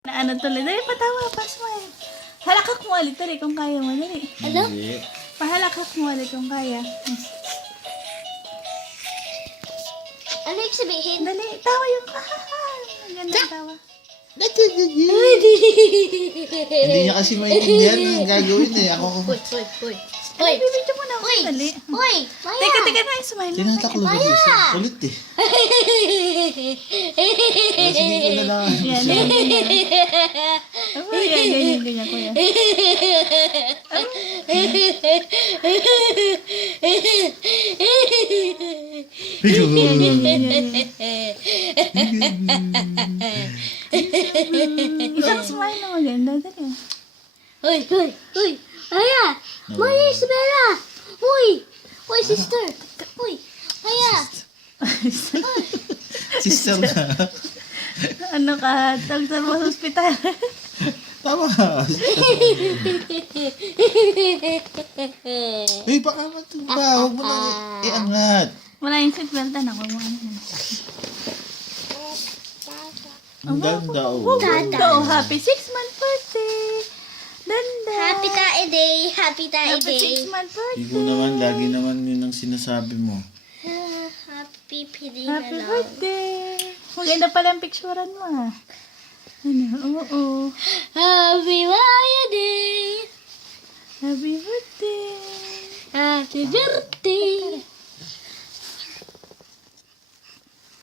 Na ano tuloy. Dali, patawa. Pasmile. Halakak mo ulit. Dali, kung kaya mo. Dali. Ano? Hindi. Pahalakak mo ulit kung kaya. Ano yung sabihin? Dali, tawa yung ganda tawa. Hindi niya kasi maintindihan ang gagawin eh. Ako ko. Hoy! Bibidyo mo na ako. Hoy! Dali. Hoy! Maya! Teka na. Smile. Tinataklo ko dito. Kulit eh. Sige ko na lang. Yan, yan. Ganyan, kuya. Isang smile na maganda. Dali. Hoy! Maya! Maya, Isabella! Hoy! Hoy, sister! Hoy! Maya! Sister na. Ano ka? Tagtar mo sa hospital. Tama. Uy, baka matuba. Huwag mo na iangat. Wala yung seatbelt na. Huwag mo ano. Ang ganda oh. Go, happy 6-month birthday. Danda. Happy tae day! Happy tae Happy day! 6-month birthday. Ikaw naman, lagi naman yun ang sinasabi mo. Happy pili Happy na lang. birthday. Maganda pala ang picturean mo ah. Ano? Oo. Happy Maya day! Happy birthday. Happy birthday!